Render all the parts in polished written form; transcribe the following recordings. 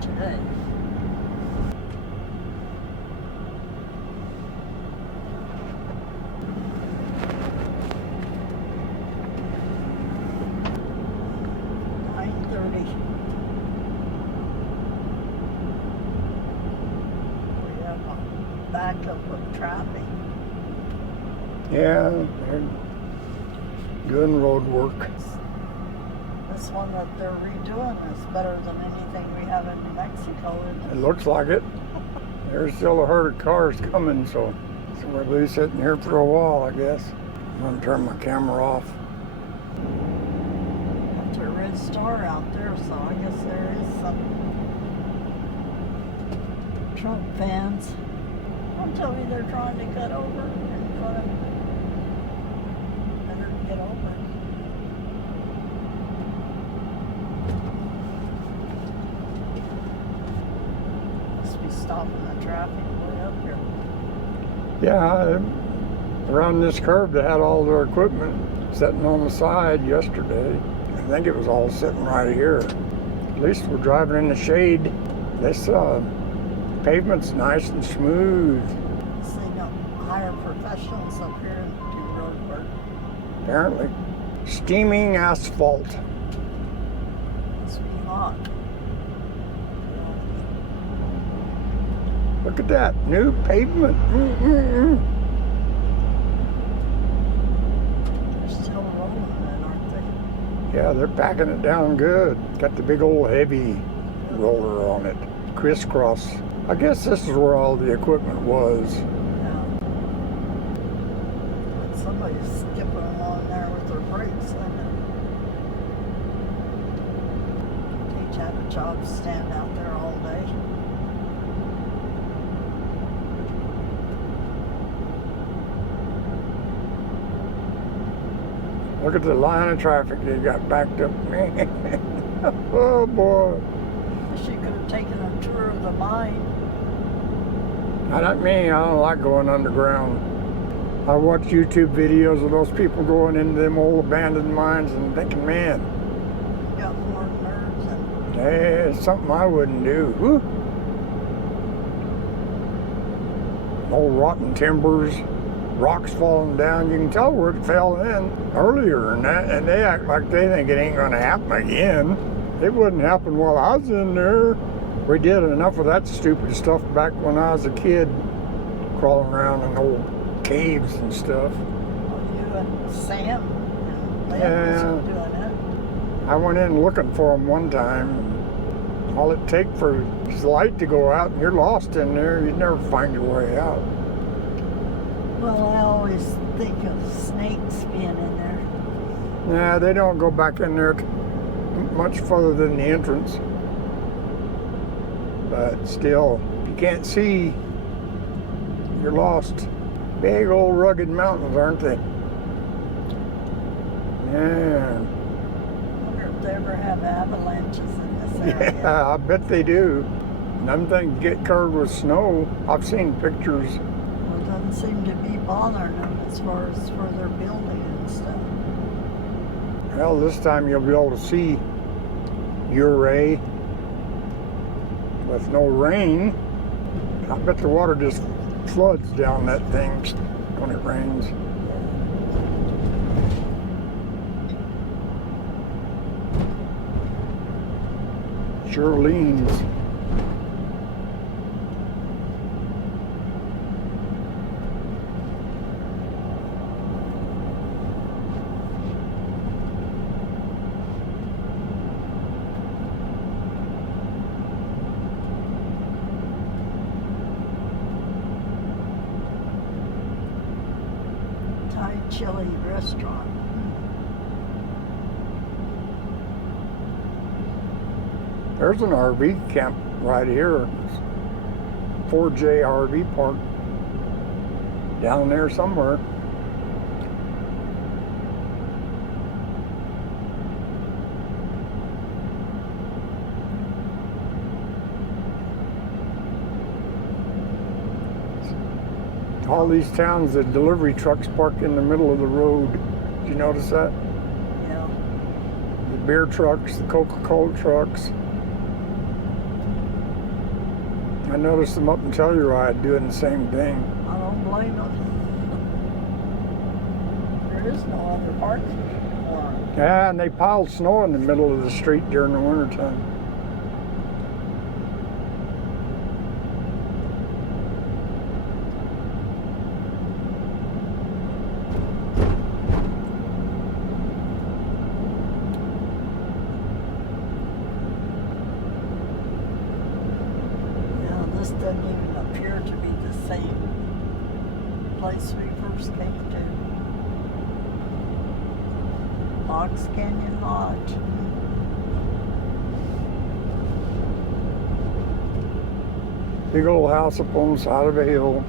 today. Backup of traffic. Yeah, they're doing road work. This one that they're redoing is better than anything we have in New Mexico, isn't it? It looks like it. There's still a herd of cars coming, so we'll be sitting here for a while, I guess. I'm gonna turn my camera off. There's a red star out there, so I guess there is some Trump fans. Don't tell me they're trying to cut over in front of me. Better get over. Must be stopping the traffic way up here. Yeah, around this curve they had all their equipment sitting on the side yesterday. I think it was all sitting right here. At least we're driving in the shade. This pavement's nice and smooth. So they don't hire professionals up here and do road work. Apparently. Steaming asphalt. Must be hot. Look at that, new pavement. They're still rolling it, aren't they? Yeah, they're packing it down good. Got the big old heavy roller on it. Crisscross. I guess this is where all the equipment was. Yeah. Somebody's skipping along there with their brakes on it. Can't have a job stand out there all day. Look at the line of traffic they got backed up. Man. Oh boy. She could have taken a tour of the mine. Not me, I don't like going underground. I watch YouTube videos of those people going into them old abandoned mines and thinking, man, You got more nerves than hey, it's something I wouldn't do. Woo. Old rotten timbers, rocks falling down. You can tell where it fell in earlier and they act like they think it ain't gonna happen again. It wouldn't happen while I was in there. We did enough of that stupid stuff back when I was a kid, crawling around in old caves and stuff. you and Sam and Lynn Yeah. was doing it. I went in looking for them one time. All it takes for is the light to go out and you're lost in there. You'd never find your way out. Well, I always think of snakes being in there. Nah, they don't go back in there much further than the entrance. But still, if you can't see, you're lost. Big old rugged mountains, aren't they? Yeah. I wonder if they ever have avalanches in this area. Yeah, I bet they do. Them things get covered with snow. I've seen pictures. Well, it doesn't seem to be bothering them as far as where they're building and stuff. Well, this time you'll be able to see Ouray with no rain. I bet the water just floods down that thing when it rains. Sure leans. Thai chili restaurant. There's an RV camp right here. 4J RV park down there somewhere. All these towns, the delivery trucks park in the middle of the road. Did you notice that? Yeah. The beer trucks, the Coca-Cola trucks. I noticed them up in Telluride doing the same thing. I don't blame them. There is no other park for them. Yeah, and they piled snow in the middle of the street during the wintertime. This doesn't even appear to be the same place we first came to. Fox Canyon Lodge. Big old house up on the side of a hill.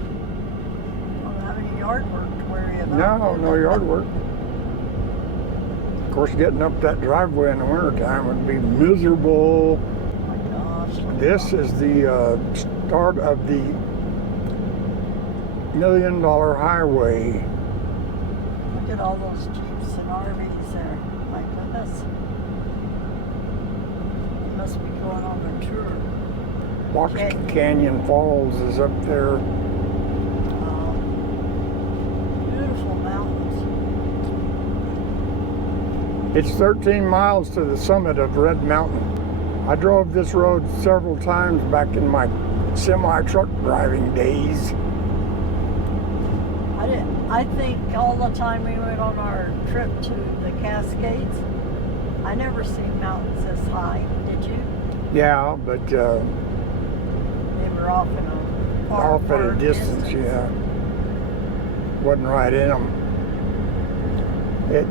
Don't have any yard work to worry about. No yard work. Of course, getting up that driveway in the wintertime would be miserable. Oh my gosh. This is the start of the $1 million highway. Look at all those Jeeps and RVs there. My goodness. They must be going on a tour. Fox Canyon Falls is up there. Beautiful mountains. It's 13 miles to the summit of Red Mountain. I drove this road several times back in my semi-truck driving days. I think all the time we went on our trip to the Cascades, I never seen mountains this high. Did you? Yeah, but They were off in a far, off at far a distance, yeah. Wasn't right in them.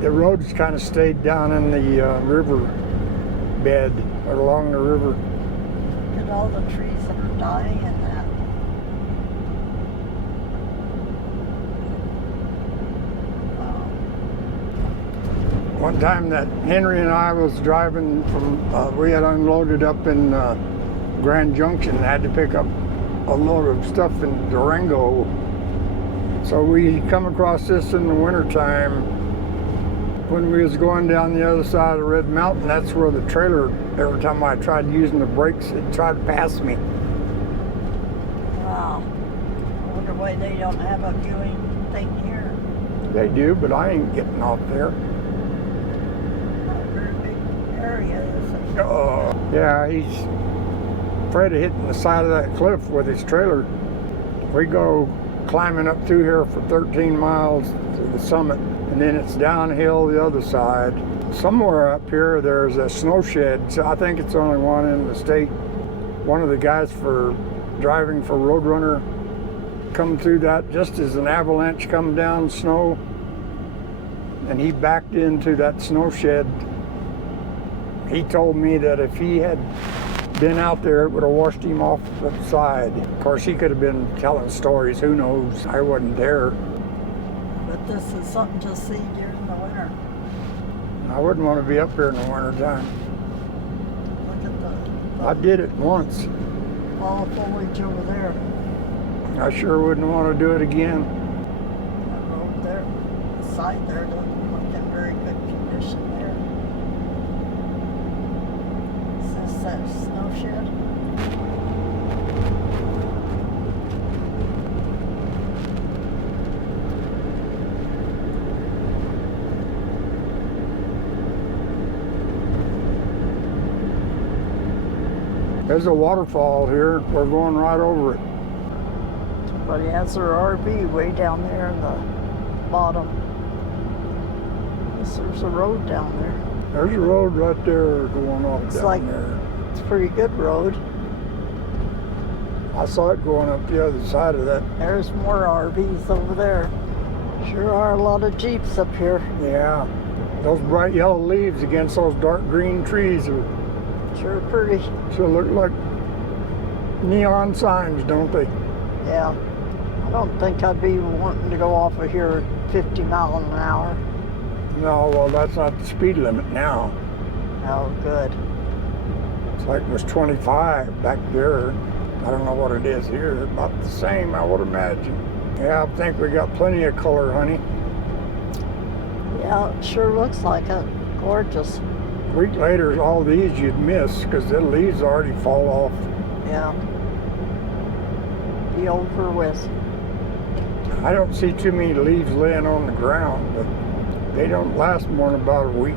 The roads kind of stayed down in the river bed, or along the river. Look at all the trees that are dying in that. One time that Henry and I was driving from, we had unloaded up in Grand Junction, had to pick up a load of stuff in Durango. So we come across this in the wintertime. When we was going down the other side of Red Mountain, that's where the trailer, every time I tried using the brakes, it tried to pass me. Wow. I wonder why they don't have a viewing thing here. They do, but I ain't getting off there. Not a very big area, is it? Yeah, he's afraid of hitting the side of that cliff with his trailer. We go climbing up through here for 13 miles to the summit, and then it's downhill the other side. Somewhere up here there's a snow shed. So I think it's the only one in the state. One of the guys for driving for Roadrunner come through that just as an avalanche come down snow, and he backed into that snow shed. He told me that if he had been out there, it would have washed him off the side. Of course, he could have been telling stories. Who knows? I wasn't there. But this is something to see during the winter. I wouldn't want to be up here in the wintertime. Look at the I did it once. fall foliage over there. I sure wouldn't want to do it again. That road there, the side there doesn't look in very good condition there. Is this that snow shed? There's a waterfall here. We're going right over it. Somebody has their RV way down there in the bottom. There's a road down there. There's a road right there going off It's down like- there. It's a pretty good road. I saw it going up the other side of that. There's more RVs over there. Sure are a lot of Jeeps up here. Yeah. Those bright yellow leaves against those dark green trees are, Sure pretty. sure look like neon signs, don't they? Yeah. I don't think I'd be wanting to go off of here at 50 miles an hour. No, well, that's not the speed limit now. Oh, good. It's like it was 25 back there. I don't know what it is here. About the same, I would imagine. Yeah, I think we got plenty of color, honey. Yeah, it sure looks like it. Gorgeous. A week later, all these you'd miss because the leaves already fall off. Yeah. be over with. I don't see too many leaves laying on the ground, but they don't last more than about a week.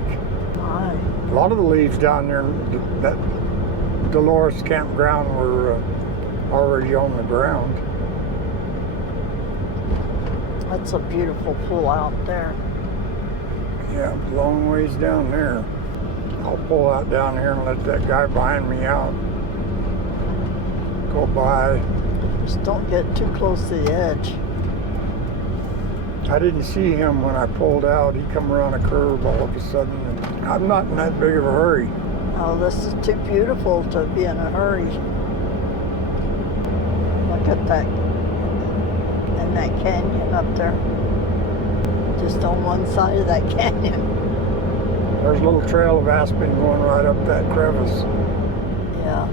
My. A lot of the leaves down there in that Dolores campground were already on the ground. That's a beautiful pool out there. Yeah, a long ways down there. I'll pull out down here and let that guy behind me out. Go by. Just don't get too close to the edge. I didn't see him when I pulled out. He come around a curve all of a sudden. And I'm not in that big of a hurry. Oh, this is too beautiful to be in a hurry. Look at that. And that canyon up there. Just on one side of that canyon. There's a little trail of aspen going right up that crevice. Yeah.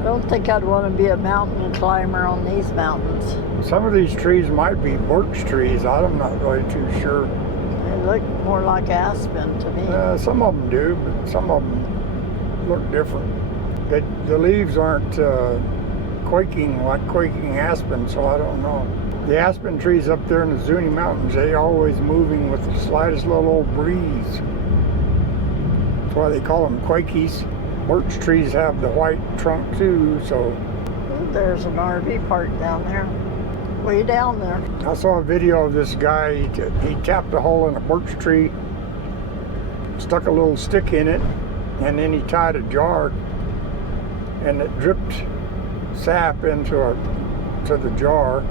I don't think I'd want to be a mountain climber on these mountains. Some of these trees might be birch trees. I'm not really too sure. They look more like aspen to me. Some of them do, but some of them look different. The leaves aren't quaking like quaking aspen, so I don't know. The aspen trees up there in the Zuni Mountains, they always moving with the slightest little old breeze. That's why they call them quakies. Birch trees have the white trunk too, so. Ooh, there's an RV park down there. Way down there. I saw a video of this guy, he tapped a hole in a birch tree, stuck a little stick in it, and then he tied a jar, and it dripped sap into the jar,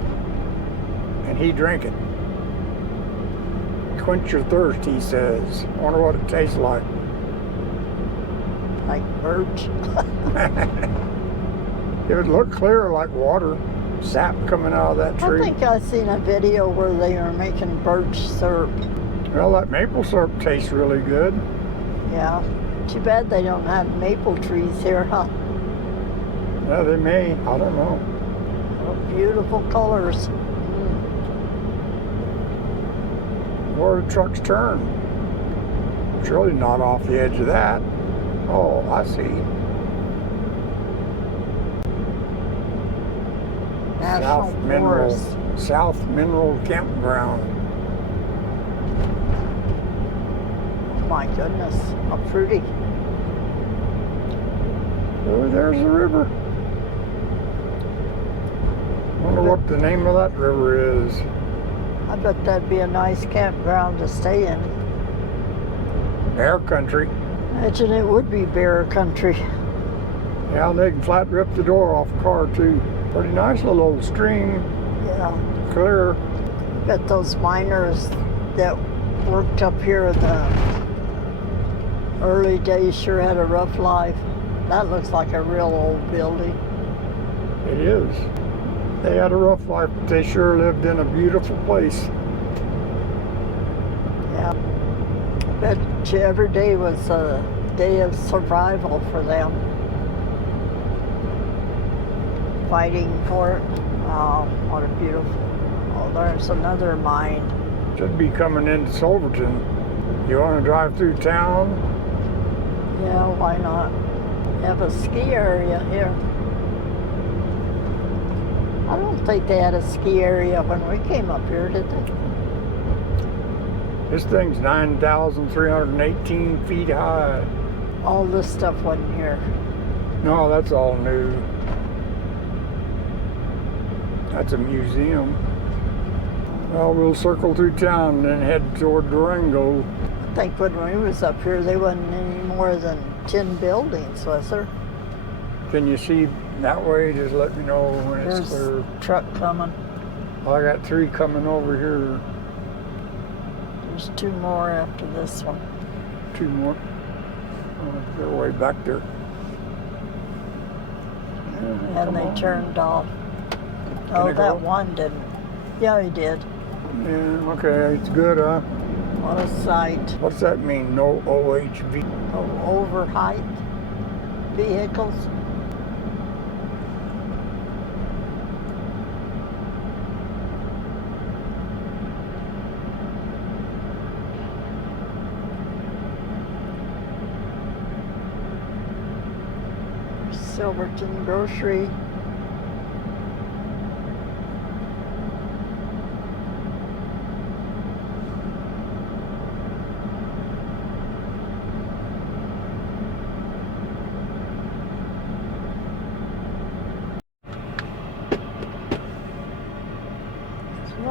and he drank it. Quench your thirst, he says. Wonder what it tastes like. Like birch. It would look clear like water, sap coming out of that tree. I think I seen a video where they were making birch syrup. Well, that maple syrup tastes really good. Yeah. Too bad they don't have maple trees here, huh? Yeah, they may. I don't know. Oh, beautiful colors. Where the trucks turn. It's really not off the edge of that. Oh, I see. National Forest. South Mineral Campground. Oh my goodness, how pretty. Oh, there's the river. Wonder what the name of that river is. I bet that'd be a nice campground to stay in. Bear country. Imagine it would be bear country. Yeah, they can flat rip the door off a car too. Pretty nice little old stream. Yeah. Clear. Bet those miners that worked up here in the early days sure had a rough life. That looks like a real old building. It is. They had a rough life, but they sure lived in a beautiful place. Yeah. I bet you every day was a day of survival for them. Fighting for it. Oh, what a beautiful. Oh, there's another mine. Should be coming into Silverton. You want to drive through town? Yeah, why not? They have a ski area here. I don't think they had a ski area when we came up here, did they? This thing's 9,318 feet high. All this stuff wasn't here. No, that's all new. That's a museum. Well, we'll circle through town and then head toward Durango. I think when we was up here, there wasn't any more than 10 buildings, was there? Can you see that way? Just let me know when it's There's clear. a truck coming. I got 3 coming over here. There's 2 more after this one. 2 more. They're way back there. And they turned off. Oh, that one didn't. Yeah, he did. Yeah, okay, it's good, huh? What a sight. What's that mean, no OHV? Oh, over height vehicles.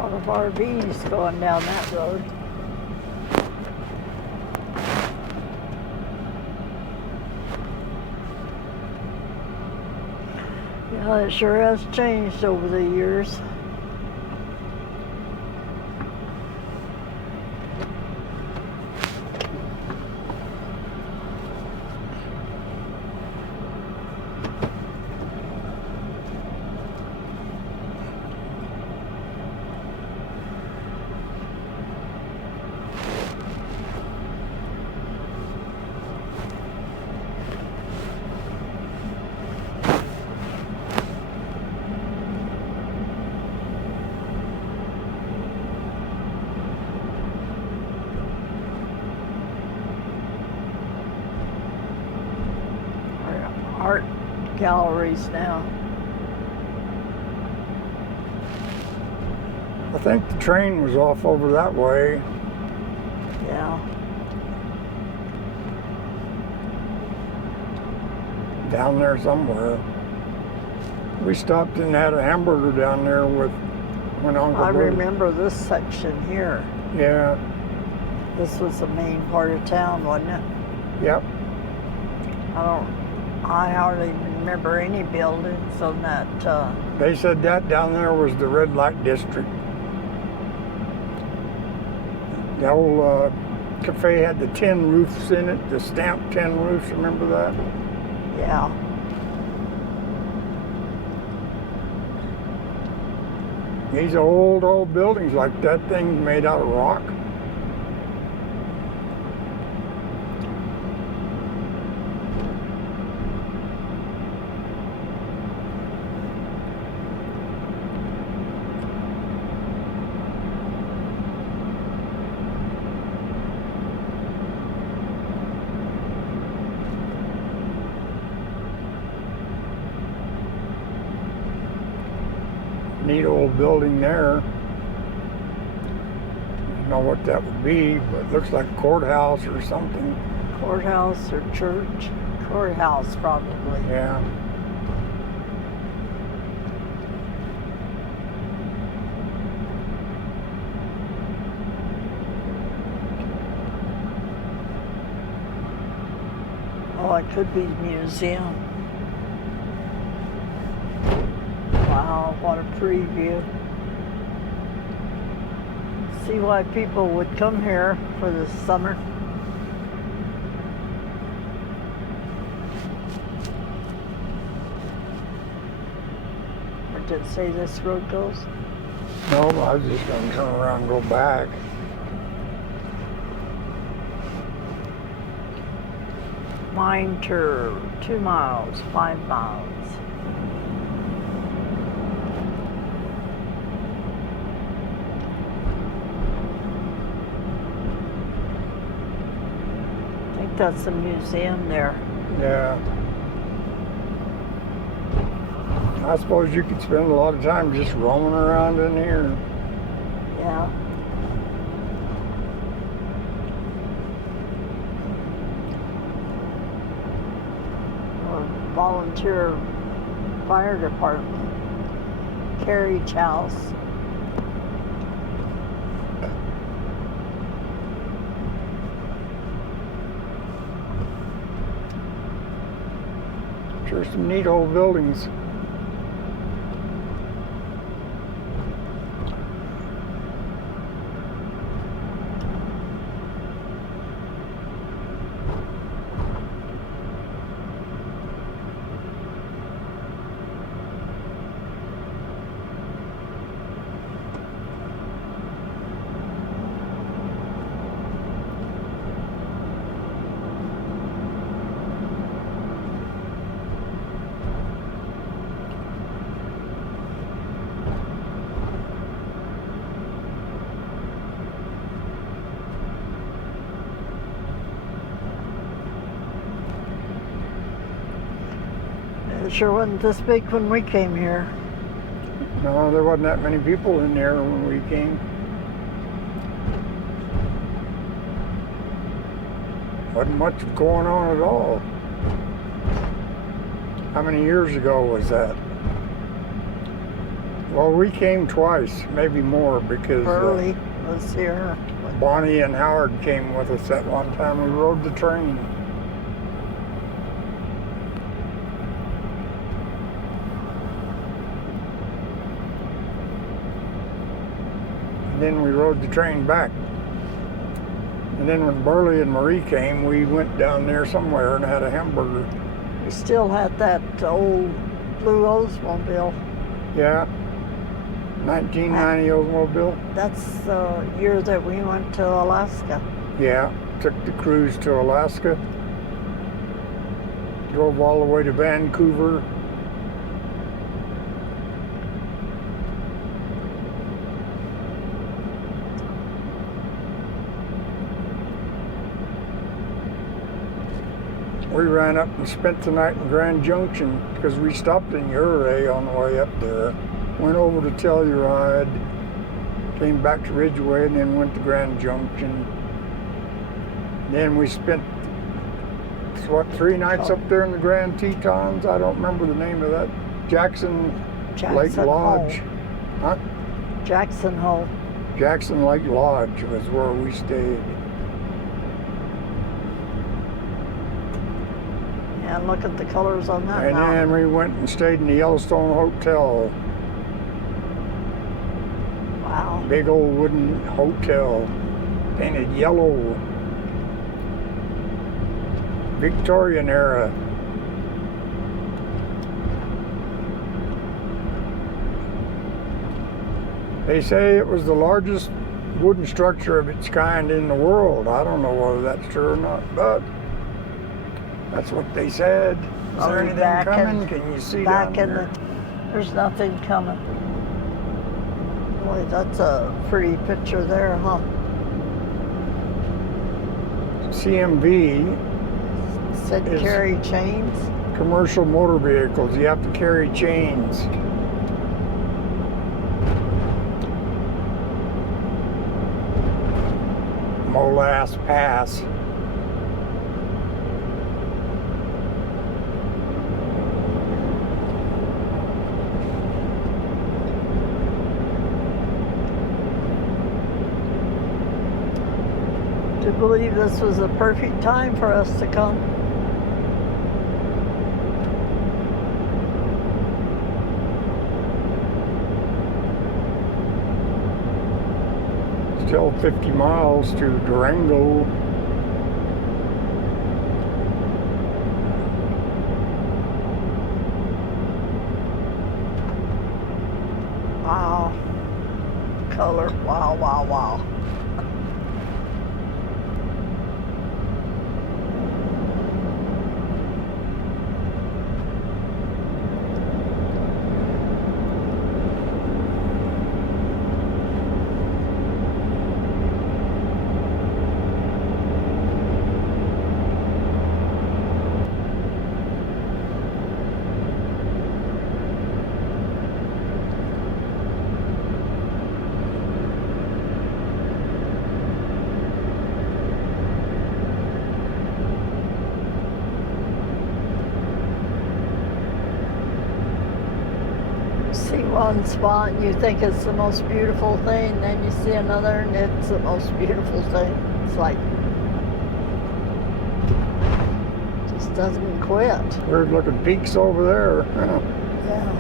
lot of RVs going down that road. Yeah, it sure has changed over the years. Art galleries now. I think the train was off over that way. Yeah. Down there somewhere. We stopped and had a hamburger down there with when Uncle I Bert. remember this section here. Yeah. This was the main part of town, wasn't it? Yep. I hardly remember any buildings on that. They said that down there was the red light district. The old cafe had the tin roofs in it, the stamped tin roofs. Remember that? Yeah. These old buildings like that thing's made out of rock. Neat old building there. Don't know what that would be, but it looks like a courthouse or something. Courthouse or church? Courthouse, probably. Yeah. Oh, it could be museum. Wow, what a preview. See why people would come here for the summer. Where did it say this road goes? No, I was just going to turn around and go back. Mine tour, 2 miles, 5 miles. I think that's a museum there. Yeah. I suppose you could spend a lot of time just roaming around in here. Yeah. Or volunteer fire department. Carriage house. Sure, some neat old buildings. It sure wasn't this big when we came here. No, there wasn't that many people in there when we came. Wasn't much going on at all. How many years ago was that? Well, we came twice, maybe more, because Burley was here. Bonnie and Howard came with us that one time we rode the train. And then we rode the train back. And then when Burley and Marie came, we went down there somewhere and had a hamburger. We still had that old blue Oldsmobile. Yeah, 1990 Oldsmobile. That's the year that we went to Alaska. Yeah, took the cruise to Alaska. Drove all the way to Vancouver. We ran up and spent the night in Grand Junction because we stopped in Ouray on the way up there. Went over to Telluride, came back to Ridgeway, and then went to Grand Junction. Then we spent, 3 nights up there in the Grand Tetons? I don't remember the name of that. Jackson Lake Lodge. Huh? Jackson Hole. Jackson Lake Lodge was where we stayed. And look at the colors on that And mountain. then we went and stayed in the Yellowstone Hotel. Wow. Big old wooden hotel, painted yellow. Victorian era. They say it was the largest wooden structure of its kind in the world. I don't know whether that's true or not, but that's what they said. Is there anything coming? Can you see back down in there? there's nothing coming. Boy, that's a pretty picture there, huh? CMV, Said is- carry chains. commercial motor vehicles, you have to carry chains. Molasse Pass. To believe this was a perfect time for us to come. Still 50 miles to Durango. Wow. Color. Wow, wow, wow. See one spot and you think it's the most beautiful thing, then you see another and it's the most beautiful thing. It's like, just doesn't quit. Weird looking peaks over there. Yeah.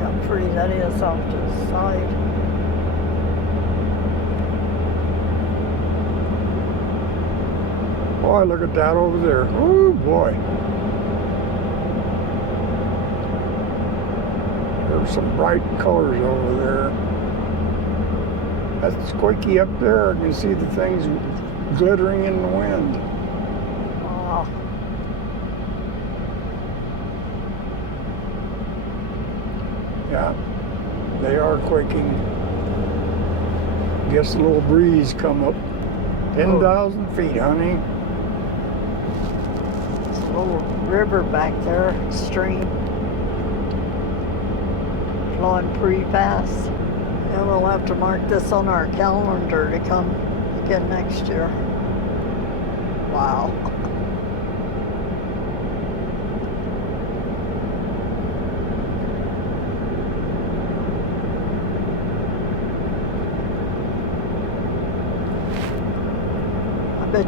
How pretty that is off to the side. Boy, look at that over there. Oh boy. There's some bright colors over there. That's squeaky up there. You can see the things glittering in the wind. Oh, Yeah, they are quaking. Guess a little breeze come up. 10,000 feet, honey. there's a little river back there, stream. Flowing pretty fast. And we'll have to mark this on our calendar to come again next year. Wow.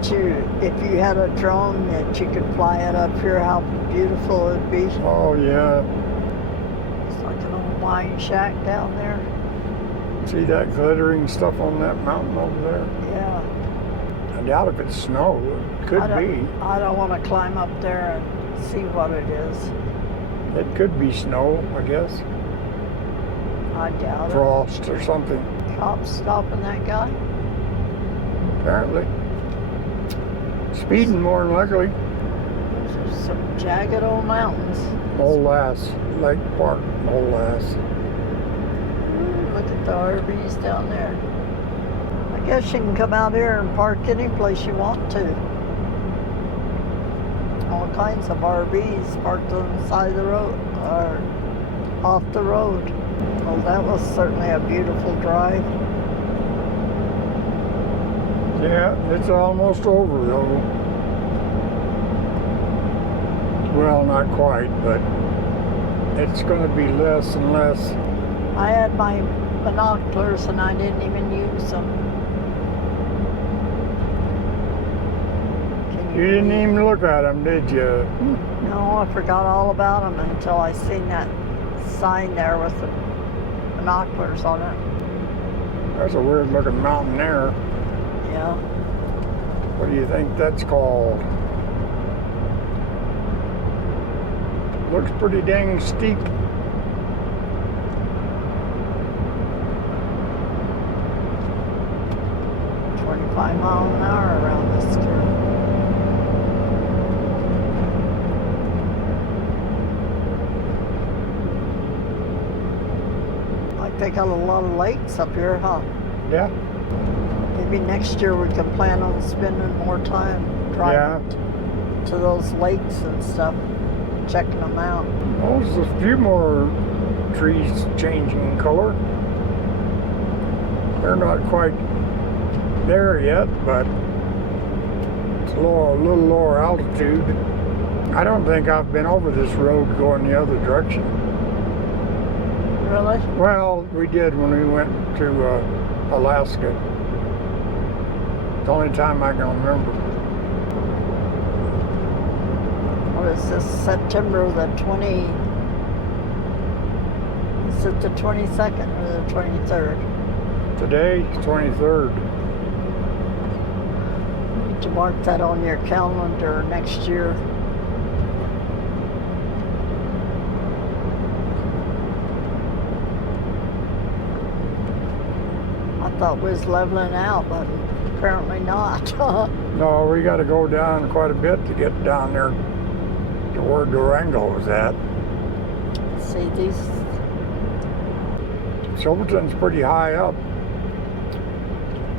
that if you had a drone that you could fly it up here, how beautiful it'd be. Oh, yeah. It's like an old wine shack down there. See that glittering stuff on that mountain over there? Yeah. I doubt if it's snow. It could be. I don't want to climb up there and see what it is. It could be snow, I guess. I doubt it. Frost or something, Cops stopping that guy? apparently. Speeding more than likely. Those are some jagged old mountains. Old Lass, Lake Park, Old Lass. Look at the RVs down there. I guess you can come out here and park any place you want to. All kinds of RVs parked on the side of the road or off the road. Well, that was certainly a beautiful drive. Yeah, it's almost over though. Well, not quite, but it's going to be less and less. I had my binoculars and I didn't even use them. You didn't even look at them, did you? No, I forgot all about them until I seen that sign there with the binoculars on it. There's a weird looking mountain there. Yeah. What do you think that's called? Looks pretty dang steep. $25 miles an hour around this curve. Like they got a lot of lakes up here, huh? Yeah. Maybe next year we can plan on spending more time driving to those lakes and stuff, checking them out. Well, there's a few more trees changing color. They're not quite there yet, but it's a little lower altitude. I don't think I've been over this road going the other direction. Really? Well, we did when we went to Alaska. The only time I can remember. What is this, September the 20... Is it the 22nd or the 23rd? Today, 23rd. Need to mark that on your calendar next year. I thought we was leveling out, but apparently not. No, we got to go down quite a bit to get down there to where Durango was at. See, these... Silverton's pretty high up.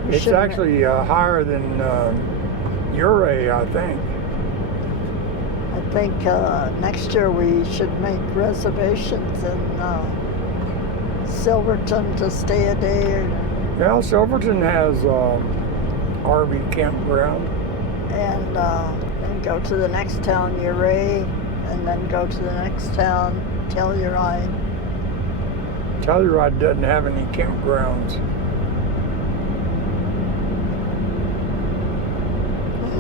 It's actually higher than Ouray, I think. I think next year we should make reservations in Silverton to stay a day. Well, Silverton has RV campground. And then go to the next town, Ouray, and then go to the next town, Telluride. Telluride doesn't have any campgrounds.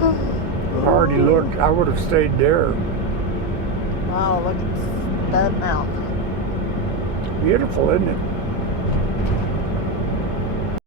I already looked. I would have stayed there. Wow, look at that mountain. Beautiful, isn't it?